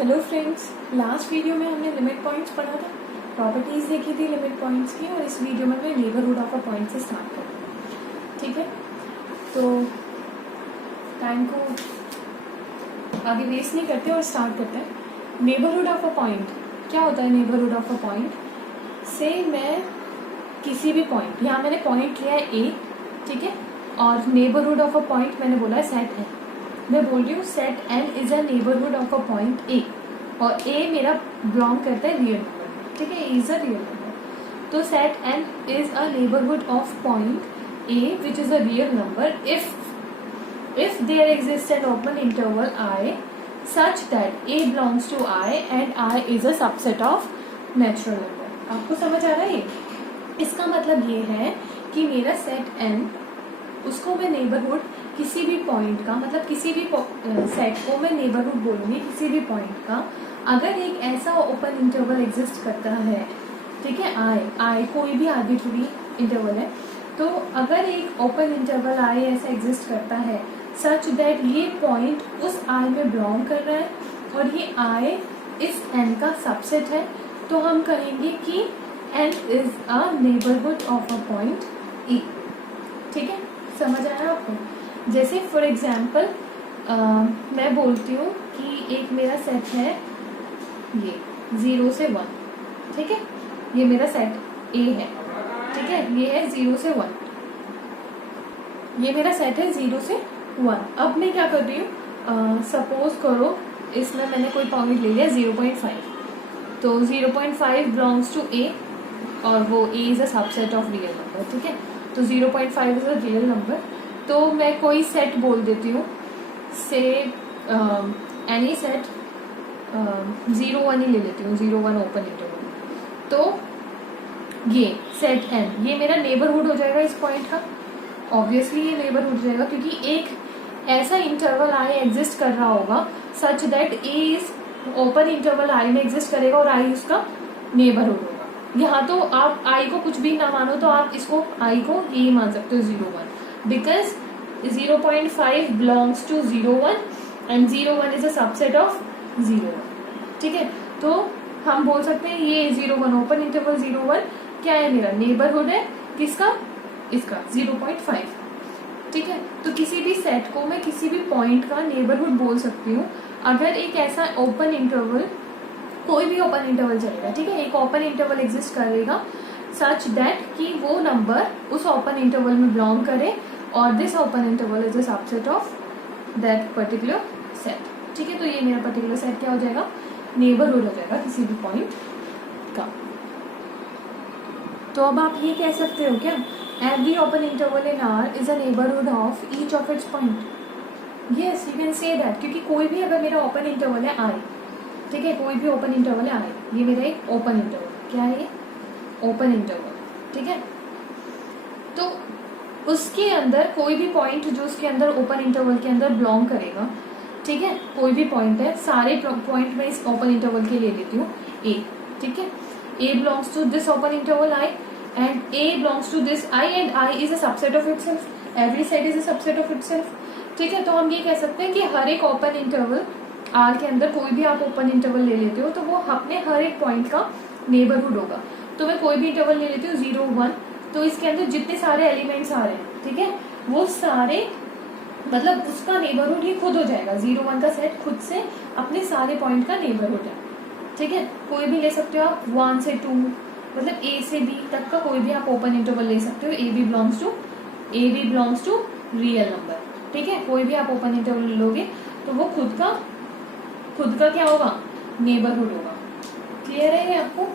Hello friends, last video में हमने limit points पढ़ा था, प्रॉपर्टीज देखी थी लिमिट पॉइंट्स की, और इस वीडियो में मैं नेबरहुड ऑफ अ पॉइंट से स्टार्ट करूँ। ठीक है, तो टाइम को आगे वेस्ट नहीं करते और स्टार्ट करते हैं। नेबरहुड ऑफ अ पॉइंट क्या होता है? नेबरहुड ऑफ अ पॉइंट से मैं किसी भी पॉइंट, यहाँ मैंने पॉइंट लिया है ए, ठीक है, और नेबरहुड ऑफ अ पॉइंट मैंने बोला है सेट है। मैं बोल रही हूँ set N is a neighbourhood of a point A, और ए मेरा बिलोंग करता है रियल नंबर, ठीक है, A is a real number. तो set N is a neighbourhood of point A which is a real number if there exists an open interval I such that a belongs to I and I is a subset of natural number। आपको समझ आ रहा है? इसका मतलब ये है कि मेरा सेट n, उसको मैं नेबरहुड किसी भी पॉइंट का, मतलब किसी भी सेट को मैं नेबरहुड बोलूंगी किसी भी पॉइंट का, अगर एक ऐसा ओपन इंटरवल एग्जिस्ट करता है, ठीक है, आई कोई भी आर्बिट्ररी इंटरवल है, तो अगर एक ओपन इंटरवल आई ऐसा एग्जिस्ट करता है सच दैट ये पॉइंट उस आई में बिलोंग कर रहा है और ये आई इस एन का सबसेट है, तो हम कहेंगे कि N is a neighbourhood of a point E. ठीक है, समझ आया आपको? जैसे फॉर एग्जाम्पल मैं बोलती हूँ कि एक मेरा सेट है ये 0 से 1, ठीक है, ये मेरा सेट ए है, ठीक है, ये है 0 से 1, ये मेरा सेट है 0 से 1। अब मैं क्या कर रही हूँ, सपोज करो इसमें मैंने कोई पॉइंट ले लिया 0.5, तो 0.5 बिलोंग्स टू ए और वो A is a subset of real number, ठीक है, तो 0.5 इज अ रियल नंबर। तो मैं कोई सेट बोल देती हूँ, से एनी सेट 0-1 ही ले लेती हूँ, 0-1 ओपन इंटरवल। तो ये सेट एन, ये मेरा नेबरहुड हो जाएगा इस पॉइंट का। ऑब्वियसली ये नेबरहुड हो जाएगा क्योंकि एक ऐसा इंटरवल आई एग्जिस्ट कर रहा होगा सच दैट ए इस ओपन इंटरवल आई में एग्जिस्ट करेगा और आई उसका नेबरहुड होगा। यहाँ तो आप आई को कुछ भी ना मानो, तो आप इसको आई को यही मान सकते हो 0-1, because 0.5 belongs to 0-1 and 0-1 is a subset of 0-1। ठीक है, तो हम बोल सकते हैं ये 0-1 ओपन इंटरवल 0-1 क्या है, मेरा नेबरहुड है किसका, इसका 0.5। ठीक है, तो किसी भी सेट को मैं किसी भी पॉइंट का नेबरहुड बोल सकती हूँ अगर एक ऐसा ओपन इंटरवल, कोई भी ओपन इंटरवल चलेगा, ठीक है, एक ओपन इंटरवल एग्जिस्ट करेगा सच दैट कि वो नंबर उस ओपन इंटरवल में बिलोंग करे और this open interval is a subset of that particular set. ठीक है, तो ये मेरा पर्टिकुलर सेट क्या हो जाएगा, नेबरहुड हो जाएगा किसी भी पॉइंट का। तो अब आप ये कह सकते हो क्या, every open interval in R is a neighborhood of each of its point? Yes, you can say that, क्योंकि कोई भी अगर मेरा ओपन इंटरवल है I, ठीक है, कोई भी ओपन इंटरवल है I, ये मेरा एक ओपन इंटरवल, क्या है ये, ओपन इंटरवल, ठीक है, तो उसके अंदर कोई भी पॉइंट जो उसके अंदर ओपन इंटरवल के अंदर बिलोंग करेगा, ठीक है, कोई भी पॉइंट है, सारे पॉइंट में इस ओपन इंटरवल के ले लेती हूँ A, ठीक है, A belongs to this open interval I and A belongs to this I and I is a subset of itself. Every set is a subset of itself. ठीक है, तो हम ये कह सकते हैं कि हर एक ओपन इंटरवल R के अंदर कोई भी आप ओपन इंटरवल ले लेते हो तो वो अपने हर एक पॉइंट का नेबरहुड होगा। तो मैं कोई भी इंटरवल ले लेती हूँ 0-1, तो इसके अंदर जितने सारे एलिमेंट्स आ रहे हैं, ठीक है, वो सारे मतलब उसका नेबरहुड ही खुद हो जाएगा। 0-1 का सेट खुद से अपने सारे पॉइंट का नेबरहुड है। ठीक है, कोई भी ले सकते हो आप 1 से 2, मतलब A से B तक का कोई भी आप ओपन इंटरवल ले सकते हो। AB belongs to real number, ठीक है, कोई भी आप ओपन इंटरवल लोगे तो वो खुद का क्या होगा, नेबरहुड होगा। क्लियर है ये आपको?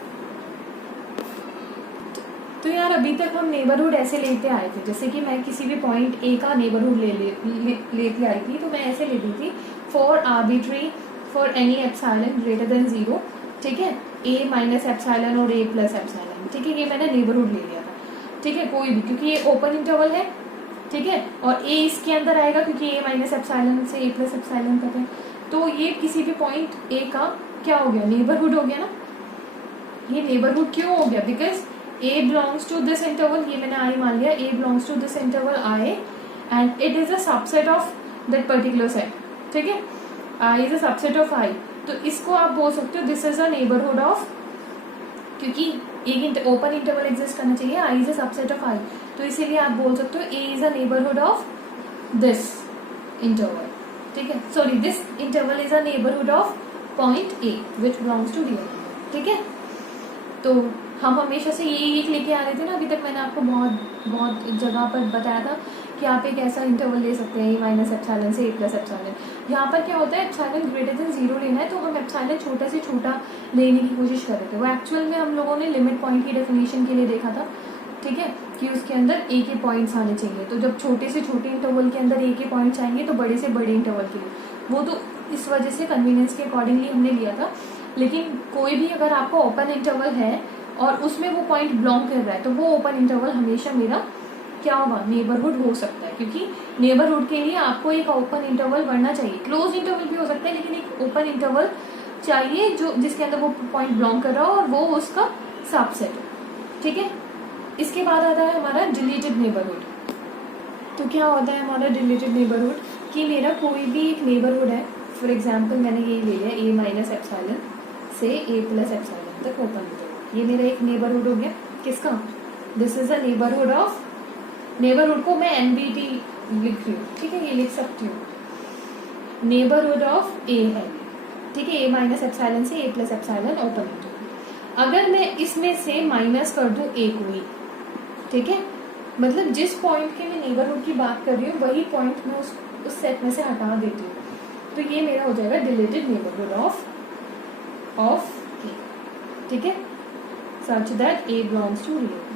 तो यार अभी तक हम नेबरहुड ऐसे लेते आए थे, जैसे कि मैं किसी भी पॉइंट A का नेबरहुड लेती आई थी, तो मैं ऐसे लेती थी for arbitrary for any epsilon greater than 0, ठीक है, A माइनस एप्सिलॉन और A प्लस एप्सिलॉन, ठीक है, ये मैंने नेबरहुड ले लिया था। ठीक है, कोई भी, क्योंकि ये ओपन इंटरवल है, ठीक है, और A इसके अंदर आएगा क्योंकि A माइनस एप्सिलॉन से A प्लस एप्सिलॉन तक है, तो ये किसी भी पॉइंट A का क्या हो गया, नेबरहुड हो गया ना। ये नेबरहुड क्यों हो गया, because A belongs to this interval, ये मैंने I मान लिया, A belongs to this interval I and it is a subset of that particular set. ठीक है, I is a subset of I तो इसको आप बोल सकते हो this is a neighbourhood of, क्योंकि एक ओपन इंटरवल एग्जिस्ट करना चाहिए, I is a subset of I, तो इसीलिए आप बोल सकते हो A is a neighbourhood of this interval, ठीक है, sorry this interval is a neighbourhood of point A which belongs to real, ठीक है। तो हम हमेशा से यही एक लेके आ रहे थे ना, अभी तक मैंने आपको बहुत जगह पर बताया था कि आप एक ऐसा इंटरवल ले सकते हैं ए माइनस एप्सिलॉन से ए प्लस एप्सिलॉन। यहाँ पर क्या होता है, एप्सिलॉन ग्रेटर देन 0 लेना है, तो हम एप्सिलॉन छोटा से छोटा लेने की कोशिश कर रहे थे। वो एक्चुअल में हम लोगों ने लिमिट पॉइंट की डेफिनेशन के लिए देखा था, ठीक है, कि उसके अंदर ए के पॉइंट्स आने चाहिए। तो जब छोटे से छोटे इंटरवल के अंदर ए के पॉइंट्स आएंगे तो बड़े से बड़े इंटरवल के लिए, वो तो इस वजह से कन्वीनियंस के अकॉर्डिंगली हमने लिया था। लेकिन कोई भी अगर आपको ओपन इंटरवल है और उसमें वो पॉइंट बिलोंग कर रहा है, तो वो ओपन इंटरवल हमेशा मेरा क्या होगा, नेबरहुड हो सकता है, क्योंकि नेबरहुड के लिए आपको एक ओपन इंटरवल बढ़ना चाहिए। क्लोज इंटरवल भी हो सकता है, लेकिन एक ओपन इंटरवल चाहिए जो जिसके अंदर वो पॉइंट बिलोंग कर रहा हो और वो उसका सबसेट हो, ठीक है। इसके बाद आता है हमारा डिलीटेड नेबरहुड। तो क्या होता है हमारा डिलीटेड नेबरहुड, कि मेरा कोई भी एक नेबरहुड है, फॉर एग्जाम्पल मैंने ये ले लिया ए माइनस एप्सिलॉन से ए प्लस एप्सिलॉन तक ओपन इंटरवल, ये मेरा एक नेबरहुड हो गया, किसका, this is a neighbourhood of, neighbourhood को मैं NBT लिख रही हूँ, ठीक है, ये लिख सकती हूँ, नेबरहुड ऑफ ए है, ठीक है, ए माइनस एप्सिलॉन से A plus epsilon open interval. अगर मैं इसमें से माइनस कर दूं ए को ही, ठीक है, मतलब जिस पॉइंट के मैं नेबरहुड की बात कर रही हूँ वही पॉइंट मैं उस सेट में से हटा देती हूँ, तो ये मेरा हो जाएगा डिलीटेड नेबरहुड ऑफ ए, ठीक है, such that A belongs to real.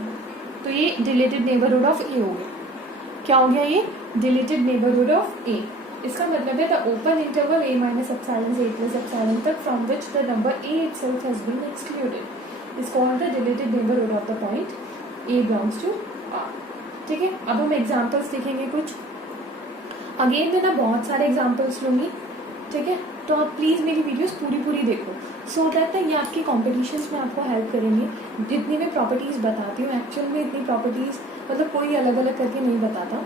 तो ये डिलीटेड नेबरहुड ऑफ ए हो गया। क्या हो गया ये, डिलीटेड नेबरहुड ऑफ ए। इसका मतलब है the open interval A minus epsilon से ए प्लस एप्सिलॉन तक from which the number A itself has been excluded is called the deleted neighbourhood of the point A belongs to R, ठीक है। अब हम examples देखेंगे कुछ, again मैं ना बहुत सारे एग्जांपल्स लूंगी, ठीक है, तो आप प्लीज मेरी वीडियोस पूरी देखो, सो दैट ये आपके कॉम्पिटिशन्स में आपको हेल्प करेंगे। जितनी मैं प्रॉपर्टीज बताती हूँ एक्चुअल में इतनी प्रॉपर्टीज मतलब कोई अलग अलग करके नहीं बताता,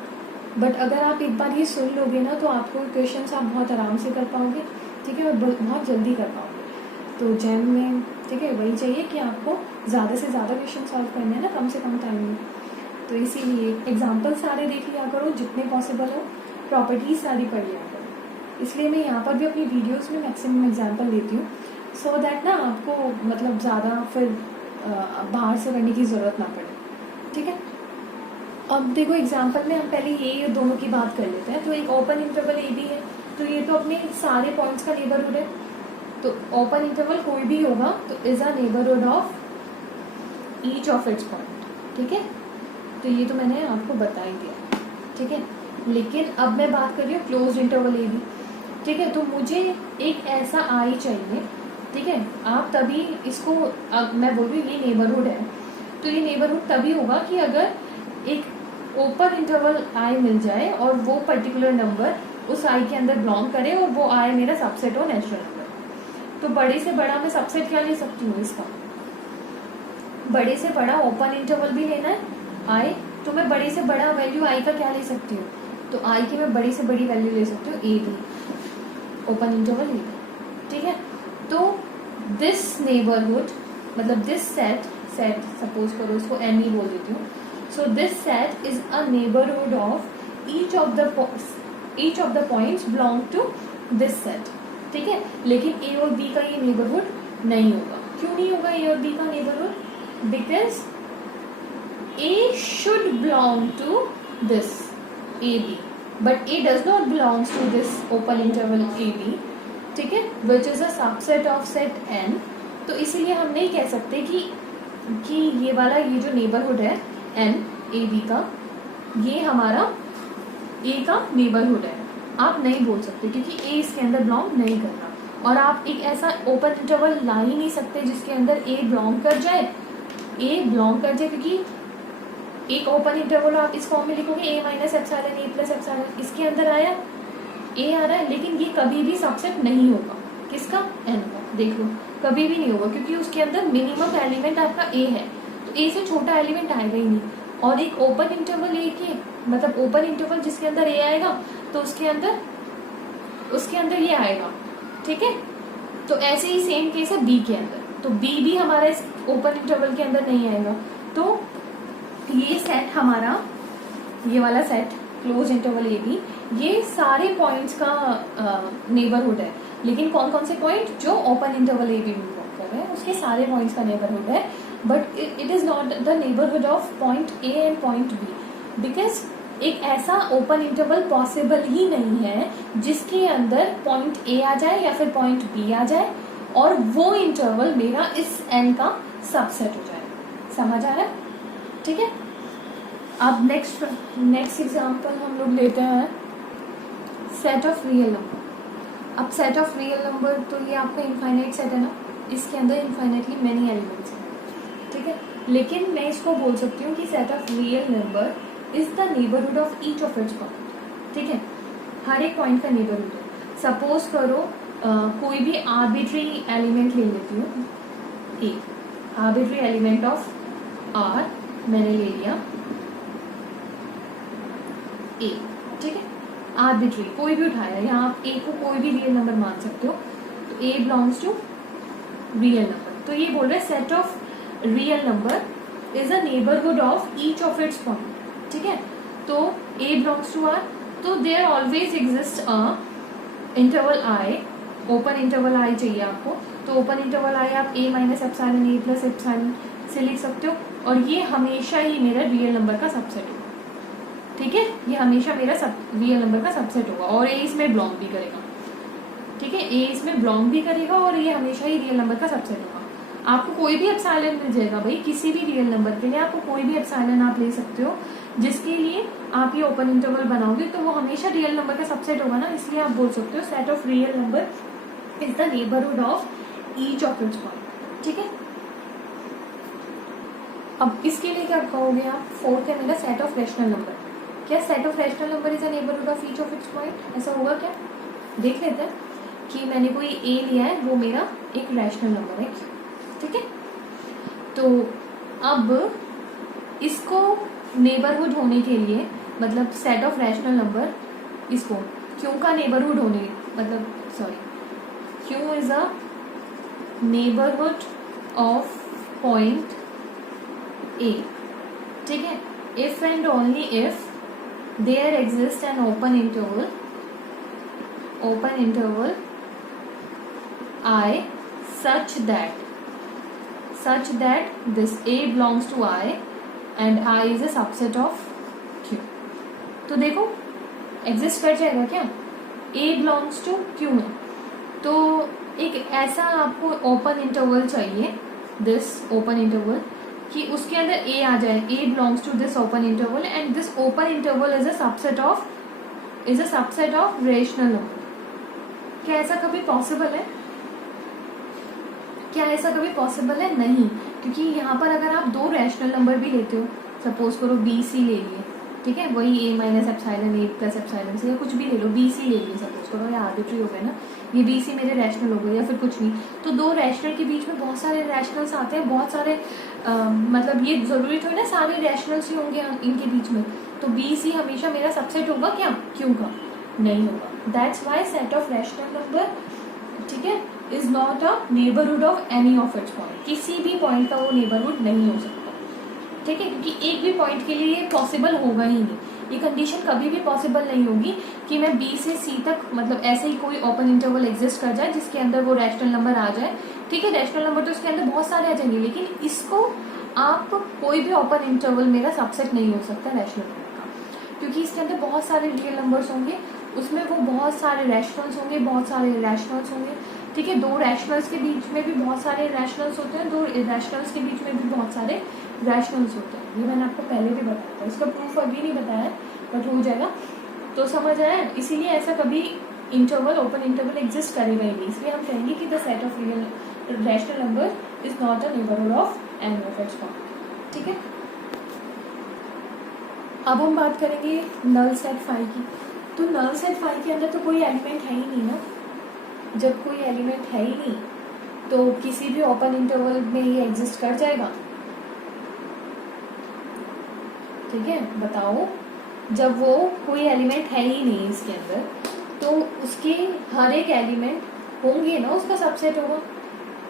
बट अगर आप एक बार ये सुन लोगे ना तो आपको क्वेश्चंस आप बहुत आराम से कर पाओगे, ठीक है, और बहुत जल्दी कर पाओगे। तो जैम में, ठीक है, वही चाहिए कि आपको ज़्यादा से ज़्यादा क्वेश्चन सॉल्व करने हैं ना कम से कम टाइम में, तो इसीलिए एग्जाम्पल सारे देख लिया करो जितने पॉसिबल हो, प्रॉपर्टीज सारी पढ़ लिया करो। इसलिए मैं यहाँ पर भी अपनी वीडियोस में मैक्सिमम एग्जाम्पल लेती हूँ, सो दैट ना आपको मतलब ज़्यादा फिर बाहर से करने की ज़रूरत ना पड़े, ठीक है। अब देखो एग्जाम्पल में हम पहले ये दोनों की बात कर लेते हैं। तो एक ओपन इंटरवल ए भी है, तो ये तो अपने सारे पॉइंट्स का नेबरहुड है, तो ओपन इंटरवल कोई भी होगा तो is a neighbourhood of each of its point, ठीक है। तो ये तो मैंने आपको बता ही दिया, ठीक है। लेकिन अब मैं बात कर रही हूँ क्लोज इंटरवल ए भी, ठीक है। तो मुझे एक ऐसा आई चाहिए, ठीक है, आप तभी इसको मैं बोल रही हूँ ये नेबरहुड है, तो ये नेबरहुड तभी होगा कि अगर एक ओपन इंटरवल आई मिल जाए और वो पर्टिकुलर नंबर उस आई के अंदर बिलोंग करे और वो आई मेरा सबसेट हो नेचुरल नंबर। तो बड़े से बड़ा मैं सबसेट क्या ले सकती हूँ इसका, बड़े से बड़ा ओपन इंटरवल भी लेना है आई, तो मैं बड़े से बड़ा वैल्यू आई का क्या ले सकती हूँ, तो आई की मैं बड़ी से बड़ी वैल्यू ले सकती हूँ ए भी, ओपन इंटरवल ए, ठीक है। तो दिस नेबरहुड मतलब दिस सेट सपोज करो इसको एन ही बोल देती हूँ, so this set is a neighbourhood of each of the points belong to this set, ठीक है। लेकिन ए और बी का ये नेबरहुड नहीं होगा। क्यों नहीं होगा ए और बी का neighbourhood, because A should belong to this A B, but A does not belongs to this open interval AB, ठीक है, which is a subset of set N। तो इसीलिए हम नहीं कह सकते कि ये वाला ये जो नेबरहुड है N A B का, ये हमारा A का नेबरहुड है, आप नहीं बोल सकते क्योंकि A इसके अंदर बिलोंग नहीं कर रहा। और आप एक ऐसा ओपन इंटरवल ला ही नहीं सकते जिसके अंदर A बिलोंग कर जाए, क्योंकि एक ओपन इंटरवल आप इस फॉर्म में लिखोगे ए minus epsilon A plus epsilon, इसके अंदर आया ए आ रहा है, लेकिन ये कभी भी सबसेट नहीं होगा किसका, एन का, देख लो कभी भी नहीं होगा, क्योंकि उसके अंदर मिनिमम एलिमेंट आपका ए है, तो ए से छोटा एलिमेंट आएगा ही नहीं। और एक ओपन इंटरवल ए के मतलब ओपन इंटरवल जिसके अंदर ए आएगा तो उसके अंदर ये आएगा, ठीक है। तो ऐसे ही सेम केस है बी के अंदर, तो बी भी हमारा इस ओपन इंटरवल के अंदर नहीं आएगा। तो ये सेट हमारा, ये वाला set close interval A B, ये सारे पॉइंट्स का नेबरहुड है। लेकिन कौन कौन से पॉइंट? जो ओपन इंटरवल ए बी में वर्क कर रहे हैं उसके सारे पॉइंट्स का नेबरहुड है, but it is not the neighbourhood of point A and point B, because एक ऐसा ओपन इंटरवल पॉसिबल ही नहीं है जिसके अंदर पॉइंट ए आ जाए या फिर पॉइंट बी आ जाए और वो इंटरवल मेरा इस एन का सबसेट हो जाए। समझ आ रहा है? ठीक है। अब नेक्स्ट एग्जांपल हम लोग लेते हैं सेट ऑफ रियल नंबर। अब सेट ऑफ रियल नंबर, तो ये आपका इनफाइनाइट सेट है ना, इसके अंदर इनफाइनाइटली मेनी एलिमेंट्स हैं, ठीक है। लेकिन मैं इसको बोल सकती हूँ कि set of real number is the neighbourhood of each of its point, ठीक है। हर एक पॉइंट का नेबरहुड है। सपोज करो कोई भी आर्बिट्री एलिमेंट ले लेती हूँ, ए आर्बिट्री एलिमेंट ऑफ आर मैंने ले लिया ए, ठीक है। आर्बिट्री कोई भी उठाया, यहाँ आप ए को कोई भी रियल नंबर मान सकते हो, तो A belongs to real number. तो ये बोल रहे set of real number is a neighbourhood of each of its point, ठीक है। तो ए बिलोंग्स टू आर, तो there always exist a interval I, open interval I चाहिए आपको, तो ओपन इंटरवल आई आप A minus epsilon A plus epsilon से लिख सकते हो, और ये हमेशा ही मेरा रियल नंबर का सबसेट होगा, ठीक है। ये हमेशा मेरा रियल नंबर का सबसेट होगा और ए इसमें बिलोंग भी करेगा, ठीक है। ए इसमें बिलोंग भी करेगा और ये हमेशा ही रियल नंबर का सबसेट होगा। आपको कोई भी एप्सिलॉन मिल जाएगा भाई, किसी भी रियल नंबर के लिए आपको कोई भी एप्सिलॉन आप ले सकते हो, जिसके लिए आप ये ओपन इंटरवल बनाओगे तो वो हमेशा रियल नंबर का सबसेट होगा ना, इसलिए आप बोल सकते हो set of real number is the neighbourhood of each of its point, ठीक है। अब इसके लिए क्या कहोगे आप? फोर्थ है मेरा सेट ऑफ रैशनल नंबर। क्या set of rational number is a neighbourhood of each of its point? ऐसा होगा क्या? देख लेते हैं कि मैंने कोई ए लिया है, वो मेरा एक रैशनल नंबर है, ठीक है। तो अब इसको नेबरहुड होने के लिए, मतलब सेट ऑफ रैशनल नंबर इसको क्यों का नेबरहुड होने, मतलब सॉरी, क्यों is a neighbourhood of point A, ठीक है। If and only if there exist an open interval I such that this A belongs to I and I is a subset of Q। तो देखो exist कर जाएगा क्या? A belongs to Q में, तो एक ऐसा आपको ओपन इंटरवल चाहिए, दिस ओपन इंटरवल, कि उसके अंदर A आ जाए, A belongs to this open interval and this open interval is a subset of rational number. क्या ऐसा कभी पॉसिबल है? क्या ऐसा कभी पॉसिबल है? नहीं, क्योंकि यहाँ पर अगर आप दो रैशनल नंबर भी लेते हो, सपोज करो बी सी ले लिए, ठीक है, वही ए minus epsilon A plus epsilon से या कुछ भी ले लो, बी सी ले लिए सपोज करो, या आर्बिट्री हो गए ना, ये बी सी मेरे रैशनल हो गए या फिर कुछ नहीं, तो दो रैशनल के बीच में बहुत सारे रैशनल्स आते हैं, बहुत सारे मतलब ये जरूरी थोड़ी ना सारे रैशनल्स ही होंगे इनके बीच में, तो बी सी हमेशा मेरा सबसेट होगा क्या? क्यों का? नहीं होगा। That's why set of rational number, ठीक है, is not a neighbourhood of any of its point. किसी भी पॉइंट का वो नेबरहुड नहीं हो सकता, ठीक है, क्योंकि एक भी पॉइंट के लिए ये पॉसिबल होगा ही नहीं। ये कंडीशन कभी भी पॉसिबल नहीं होगी कि मैं बी से सी तक, मतलब ऐसे ही कोई ओपन इंटरवल एग्जिस्ट कर जाए जिसके अंदर वो रैशनल नंबर आ जाए, ठीक है। रैशनल नंबर तो इसके अंदर बहुत सारे आ जाएंगे, लेकिन इसको आप कोई भी ओपन इंटरवल मेरा सबसेट नहीं हो सकता रैशनल नंबर का, क्योंकि इसके अंदर बहुत सारे रियल नंबर्स होंगे, उसमें वो बहुत सारे रैशनल्स होंगे, बहुत सारे रैशनल्स होंगे, ठीक है। दो रैशनल्स के बीच में भी बहुत सारे रैशनल्स होते हैं, दो रैशनल्स के बीच में भी बहुत सारे रैशनल्स होते हैं। ये मैंने आपको पहले भी बताया था, इसका प्रूफ अभी नहीं बताया, बट हो जाएगा, तो समझ आया। इसीलिए ऐसा कभी इंटरवल, ओपन इंटरवल एग्जिस्ट करेगा ही नहीं, इसलिए हम कहेंगे कि the set of real rational number is not a neighbourhood of any of its point, ठीक है। अब हम बात करेंगे नल सेट फाई की। तो नल सेट फाई के अंदर तो कोई एलिमेंट है ही नहीं ना, जब कोई एलिमेंट है ही नहीं तो किसी भी ओपन इंटरवल में ये एग्जिस्ट कर जाएगा, ठीक है। बताओ, जब वो कोई एलिमेंट है ही नहीं इसके अंदर, तो उसके हर एक एलिमेंट होंगे ना, उसका सबसेट होगा।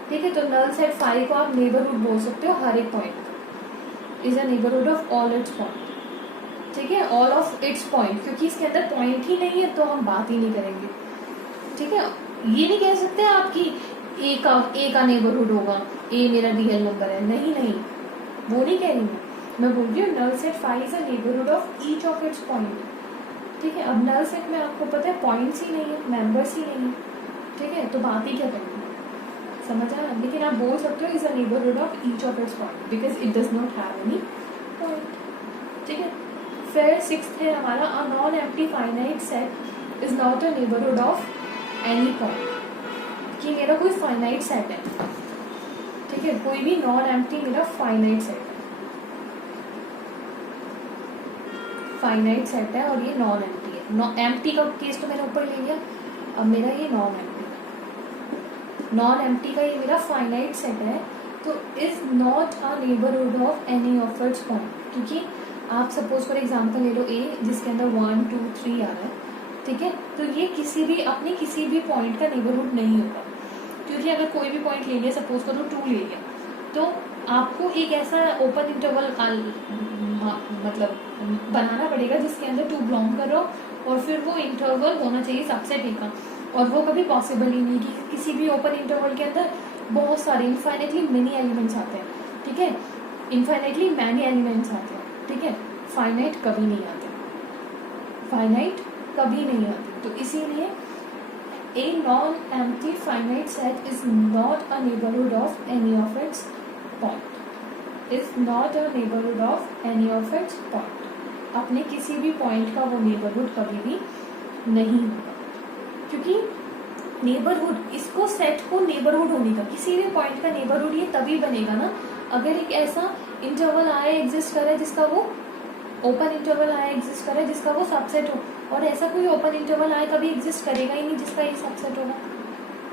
ठीक है, तो नल सेट फाई को आप नेबरहुड बोल सकते हो हर एक point is a neighbourhood of all it's point. ठीक है, ऑल ऑफ इट्स पॉइंट, क्योंकि इसके अंदर पॉइंट ही नहीं है तो हम बात ही नहीं करेंगे। ठीक है, ये नहीं कह सकते आप कि ए का नेबरहुड होगा, ए मेरा रियल नंबर है, नहीं नहीं, वो नहीं कह रही मैं बोल रही हूँ null set phi is a neighbourhood of each of its point. ठीक है, अब नल सेट में आपको पता है पॉइंट्स ही नहीं है, मेंबर्स ही नहीं है। ठीक है, तो बात ही क्या करेंगे, समझ आया। लेकिन आप बोल सकते हो is a neighbourhood of each of its point because it does not have any point. ठीक है, फिर सिक्स्थ है हमारा a non empty finite set is not a neighbourhood of any point, कि मेरा कोई फाइनाइट सेट है। ठीक है, कोई भी नॉन एम्प्टी मेरा फाइनाइट सेट है, फाइनाइट सेट है और ये नॉन एम्प्टी है। एम्प्टी का केस तो मैंने ऊपर ले लिया, अब मेरा ये नॉन एम्प्टी का ये मेरा फाइनाइट सेट है, तो is not a neighbourhood of any of its point. क्योंकि आप सपोज फॉर एग्जांपल ले लो ए जिसके अंदर 1 2 3 आ रहा है। ठीक है, तो ये किसी भी पॉइंट का नेबरहुड नहीं होगा, क्योंकि अगर कोई भी पॉइंट ले लिया, सपोज करो 2 ले लिया, तो आपको एक ऐसा ओपन इंटरवल मतलब बनाना पड़ेगा जिसके अंदर 2 बिलोंग कर रहा हो, और फिर वो इंटरवल होना चाहिए सबसे ठीक का, और वो कभी पॉसिबल ही नहीं कि किसी भी ओपन इंटरवल के अंदर बहुत सारे इनफाइनेटली मेनी एलिमेंट्स आते हैं। ठीक है, इनफाइनेटली मैनी एलिमेंट्स आते हैं। ठीक है, फाइनाइट कभी नहीं आते, फाइनाइट कभी नहीं आते। तो इसीलिए a non-empty finite set is not a neighborhood of any of its point, is not a neighborhood of any of its point। अपने किसी भी पॉइंट का वो नेबरहुड कभी भी नहीं होगा, क्योंकि नेबरहुड इसको सेट को नेबरहुड होने का, किसी भी पॉइंट का नेबरहुड ये तभी बनेगा ना अगर एक ऐसा इंटरवल आया एग्जिस्ट करे जिसका वो ओपन इंटरवल आया एग्जिस्ट करे जिसका वो सबसेट हो, और ऐसा कोई ओपन इंटरवल आया कभी एग्जिस्ट करेगा ही नहीं जिसका ये सबसेट होगा।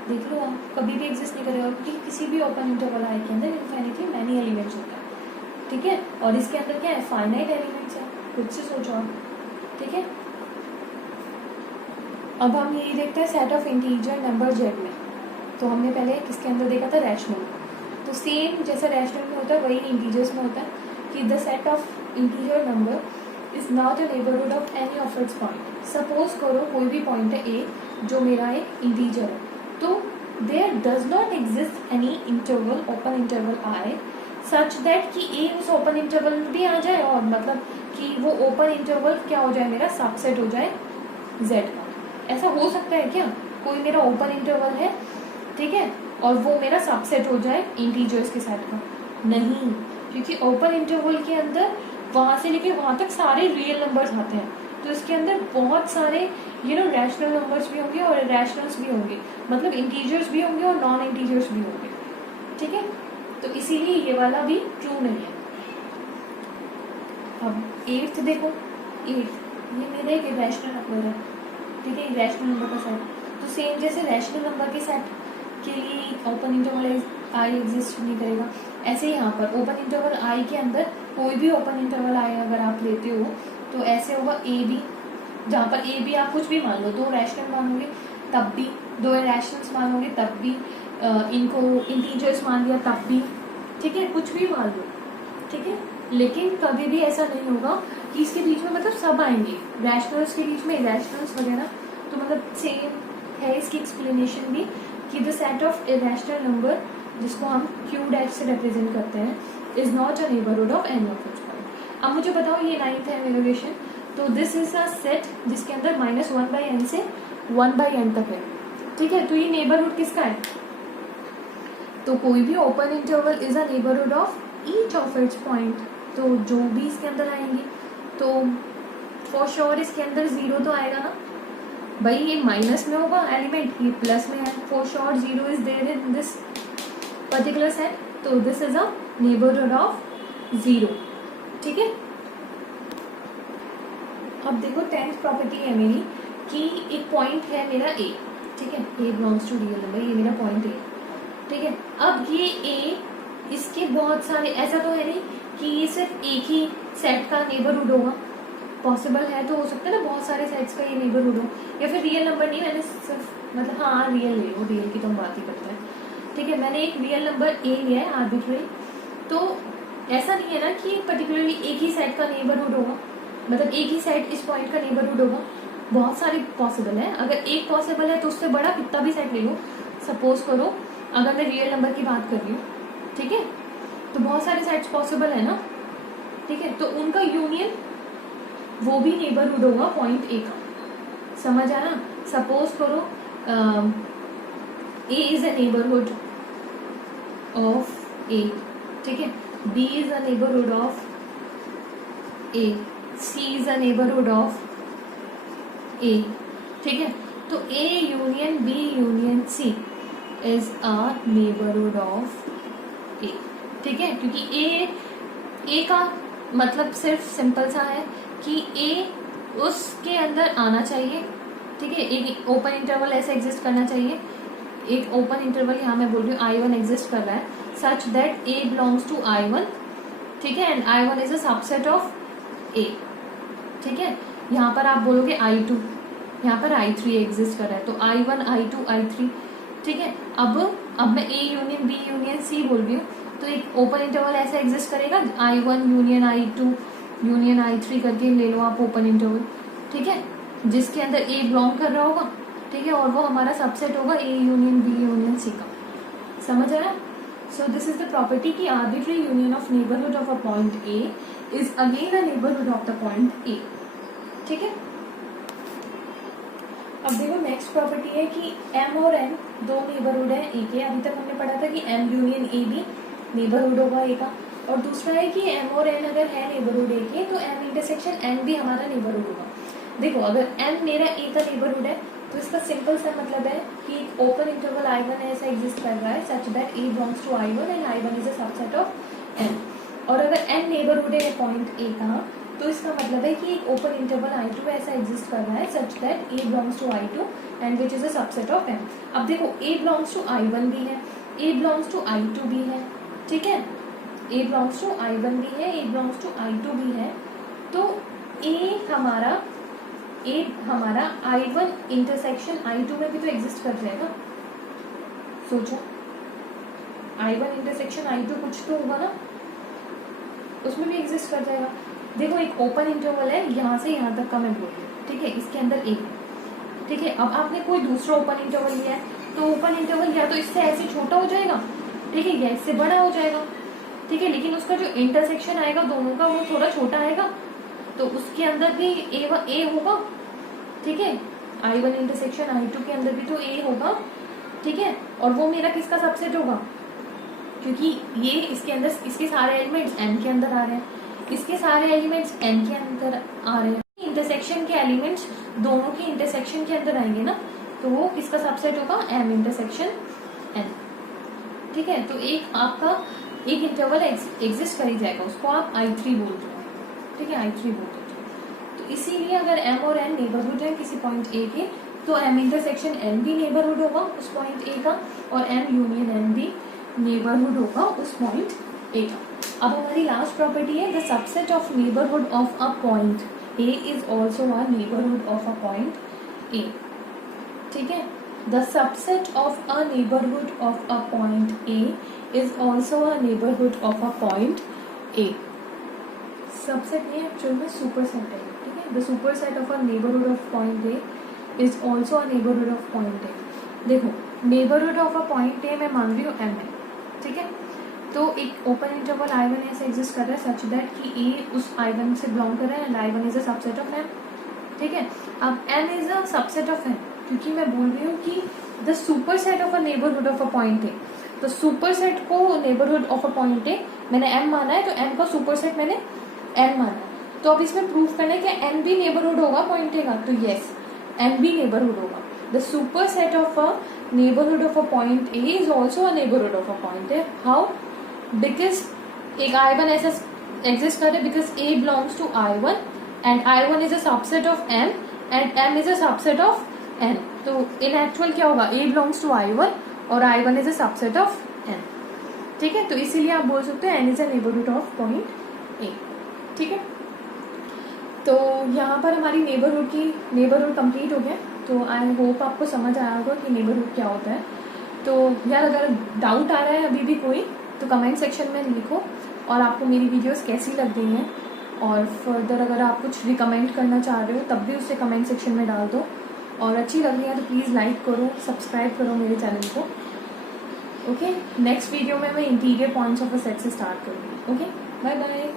देख लो आप, कभी भी एग्जिस्ट नहीं करेगा, क्योंकि किसी भी ओपन इंटरवल आए के अंदर इनफाइनिटली मैनी एलिमेंट्स होता है। ठीक है, और इसके अंदर क्या है, फाइनाइट एलिमेंट्स है, खुद से सोचो आप। ठीक है, अब हम यही देखते हैं set of integer number Z में। तो हमने पहले किसके अंदर देखा था, रैशनल। तो सेम जैसा रैशनल में होता है वही इंटीजर्स में होता है कि the set of integer number is not a neighbourhood of any of its point. Suppose करो कोई भी पॉइंट है ए जो मेरा एक इंटीजर है, तो there does not exist any interval open interval I such that कि ए उस ओपन इंटरवल में भी आ जाए, और मतलब कि वो ओपन इंटरवल क्या हो जाए, मेरा सबसेट हो जाए जेड का। ऐसा हो सकता है क्या, कोई मेरा ओपन इंटरवल है, ठीक है, और वो मेरा सबसेट हो जाए इंटीजर्स के सेट का? नहीं, क्योंकि ओपन इंटरवल के अंदर वहां से लेके वहां तक सारे रियल नंबर्स आते हैं, तो इसके अंदर बहुत सारे रैशनल नंबर्स भी होंगे और इरेशनल्स भी होंगे, मतलब इंटीजर्स भी होंगे और नॉन इंटीजर्स भी होंगे। ठीक है, तो इसीलिए ये वाला भी ट्रू नहीं है। अब 8th देखो, 8th ये मेरा एक इरेशनल नंबर है। ठीक है, इरेशनल नंबर का सेट, तो सेम जैसे रैशनल नंबर के सेट के लिए ओपन इंटरवल आई एग्जिस्ट नहीं करेगा, ऐसे ही यहाँ पर ओपन इंटरवल आई के अंदर कोई भी ओपन इंटरवल आई अगर आप लेते हो तो ऐसे होगा ए बी, जहाँ पर ए बी आप कुछ भी मान लो, 2 रैशनल मानोगे तब भी, 2 इरेशनल्स मानोगे तब भी, इनको इंटीजर्स मान लिया तब भी। ठीक है, कुछ भी मान लो। ठीक है, लेकिन कभी भी ऐसा नहीं होगा कि इसके बीच में मतलब सब आएंगे, रैशनल्स के बीच में इरेशनल्स वगैरह। तो मतलब सेम है इसकी एक्सप्लेनेशन भी कि the set of irrational number जिसको हम क्यू डैश से रिप्रेजेंट करते हैं is not a neighbourhood of any of its point. अब मुझे बताओ, ये 9th है मेरा क्वेश्चन, तो दिस इज अ सेट जिसके अंदर -1/n से 1/n तक है। ठीक है, तो ये नेबरहुड किसका है, तो कोई भी open interval is a neighbourhood of each of its point. तो जो भी इसके अंदर आएंगे तो फॉर श्योर इसके अंदर 0 तो आएगा ना भाई, ये माइनस में होगा एलिमेंट, ये प्लस में है, for sure 0 is there in this particular set, तो this is a neighbourhood of 0। ठीक है, अब देखो 10th प्रॉपर्टी है मेरी कि एक पॉइंट है मेरा ए। ठीक है, ए बिलोंग्स टू रियल नंबर, ये मेरा पॉइंट है। ठीक है, अब ये ए, इसके बहुत सारे, ऐसा तो है नहीं कि ये सिर्फ एक ही सेट का नेबरहुड होगा, पॉसिबल है तो हो सकता है ना बहुत सारे सेट्स का ये नेबरहुड हो, या फिर रियल नंबर नहीं, मैंने सिर्फ मतलब हाँ रियल ले लो, रियल की तो हम बात ही करते हैं, ठीक है। मैंने एक रियल नंबर ए लिया है आर्बिट्रेरी, तो ऐसा नहीं है ना कि पर्टिकुलरली एक ही सेट का नेबरहुड होगा, मतलब एक ही सेट इस पॉइंट का नेबरहुड होगा, बहुत सारे पॉसिबल है। अगर एक पॉसिबल है तो उससे बड़ा कितना भी सेट ले लो, सपोज करो अगर मैं रियल नंबर की बात कर रही हूँ, ठीक है, तो बहुत सारे सेट्स पॉसिबल है ना, ठीक है, तो उनका यूनियन वो भी नेबरहुड होगा पॉइंट ए का, समझ आया। सपोज करो A is a neighbourhood of A, ठीक है, B is a neighbourhood of A, C is a neighbourhood of A, ठीक है, तो A union B union C is a neighbourhood of A, ठीक है, क्योंकि ए का मतलब सिर्फ सिंपल सा है कि ए उसके अंदर आना चाहिए, ठीक है, एक ओपन इंटरवल ऐसे एग्जिस्ट करना चाहिए, एक ओपन इंटरवल यहाँ मैं बोल रही हूँ I1 एग्जिस्ट कर रहा है such that A belongs to I1, ठीक है, and I1 is a subset of A, ठीक है। यहाँ पर आप बोलोगे I2, यहाँ पर I3 एग्जिस्ट कर रहा है, तो I1 I2 I3, ठीक है। अब मैं A union B union C बोल रही हूँ, तो एक ओपन इंटरवल ऐसा एग्जिस्ट करेगा I1 union I2 union I3 करके ले लो आप ओपन इंटरवल, ठीक है, जिसके अंदर A बिलोंग कर रहा होगा, ठीक है, और वो हमारा सबसेट होगा A union B union C का, समझ आया। So this is the property की arbitrary union of neighbourhood of a point A is again a neighbourhood of the point A, ठीक है। अब देखो नेक्स्ट प्रॉपर्टी है कि M और N दो नेबरहुड है A के, अभी तक हमने पढ़ा था कि M यूनियन A भी नेबरहुड होगा A का, और दूसरा है कि M और N अगर है नेबरहुड A के तो M इंटरसेक्शन N भी हमारा नेबरहुड होगा। देखो अगर M मेरा A का नेबरहुड है तो इसका सिंपल सा मतलब है कि एक ओपन इंटरवल I1 ऐसा एग्जिस्ट कर रहा है such that A belongs to I1 and I1 is a subset of N, और अगर N नेबरहुड है पॉइंट A का तो इसका मतलब है कि एक ओपन इंटरवल I2 ऐसा एग्जिस्ट कर रहा है such that A belongs to I2 and which is a subset of M। अब देखो A बिलोंग्स टू I1 भी है, A बिलोंग्स टू I2 भी है, ठीक है, A बिलोंग्स टू I1 भी है, A बिलोंग्स टू I2 भी है, तो A हमारा I1 इंटरसेक्शन I2 में भी तो एग्जिस्ट कर जाएगा, सोचो I1 इंटरसेक्शन I2 कुछ तो होगा ना, उसमें भी एग्जिस्ट कर जाएगा। देखो एक ओपन इंटरवल है यहाँ से यहाँ तक का मैं बोल रही हूँ, ठीक है, इसके अंदर A है, ठीक है। अब आपने कोई दूसरा ओपन इंटरवल लिया है तो ओपन इंटरवल या तो इससे ऐसे छोटा हो जाएगा, ठीक है, या इससे बड़ा हो जाएगा, ठीक है, लेकिन उसका जो इंटरसेक्शन आएगा दोनों का वो थोड़ा छोटा आएगा, तो उसके अंदर भी A होगा, ठीक है, I1 इंटरसेक्शन I2 के अंदर भी तो A होगा, ठीक है, और वो मेरा किसका सबसेट होगा, क्योंकि ये इसके अंदर इसके सारे एलिमेंट्स N के अंदर आ रहे हैं, इसके सारे एलिमेंट्स N के अंदर आ रहे हैं, इंटरसेक्शन के एलिमेंट्स दोनों के इंटरसेक्शन के अंदर आएंगे ना, तो वो किसका सबसेट होगा, M इंटरसेक्शन N, ठीक है। तो एक आपका एक इंटरवल एग्जिस्ट कर ही जाएगा, उसको आप I3 बोलते हो, ठीक है, I3 बोलते हो। तो इसीलिए अगर M और N नेबरहुड है किसी पॉइंट A के तो M इंटरसेक्शन N भी नेबरहुड होगा उस पॉइंट A का, और M यूनियन N भी नेबरहुड होगा उस पॉइंट A का। अब हमारी लास्ट प्रॉपर्टी है the subset of neighbourhood of a point A is also a neighbourhood of a point A, ठीक है। The subset of a neighbourhood of a point A is also a neighbourhood of a point A। Subset नहीं actual में super set है, ठीक है। The superset of a neighbourhood of point A is also a neighbourhood of point A। देखो neighbourhood of a point A मैं मान रही हूँ M है, ठीक है, तो एक ओपन इंटरवल I1 ऐसे एग्जिस्ट कर रहा है सच दैट कि A उस I1 से बिलोंग कर रहा है and I1 is a subset of M, ठीक है। अब M is a subset of M, क्योंकि मैं बोल रही हूँ कि the superset of a neighbourhood of a point A, तो सुपर सेट को neighbourhood of a point A मैंने M माना है, तो M का सुपर सेट मैंने N माना है, तो अब इसमें प्रूफ करना है कि N भी नेबरहुड होगा पॉइंट A का, तो यस N भी नेबरहुड होगा। The superset of a neighbourhood of a point A is also a neighbourhood of a point A। How? Because एक I1 ऐसा एग्जिस्ट कर रहा है because A belongs to I1 and I1 is a subset of M and M is a subset of N, तो इन actual क्या होगा, A belongs to I1 और I1 is a subset of N, ठीक है। तो इसीलिए आप बोल सकते हो N is a neighbourhood of point A, ठीक है। तो यहाँ पर हमारी नेबरहुड कंप्लीट हो गया। तो आई होप आपको समझ आया होगा कि नेबरहुड क्या होता है। तो यार अगर डाउट आ रहा है अभी भी कोई तो कमेंट सेक्शन में लिखो, और आपको मेरी वीडियोस कैसी लग रही हैं, और फर्दर अगर आप कुछ रिकमेंड करना चाह रहे हो तब भी उसे कमेंट सेक्शन में डाल दो, और अच्छी लग रही है तो प्लीज़ लाइक करो, सब्सक्राइब करो मेरे चैनल को। ओके, नेक्स्ट वीडियो में मैं interior points of a set से स्टार्ट करूँगी। Okay, bye bye.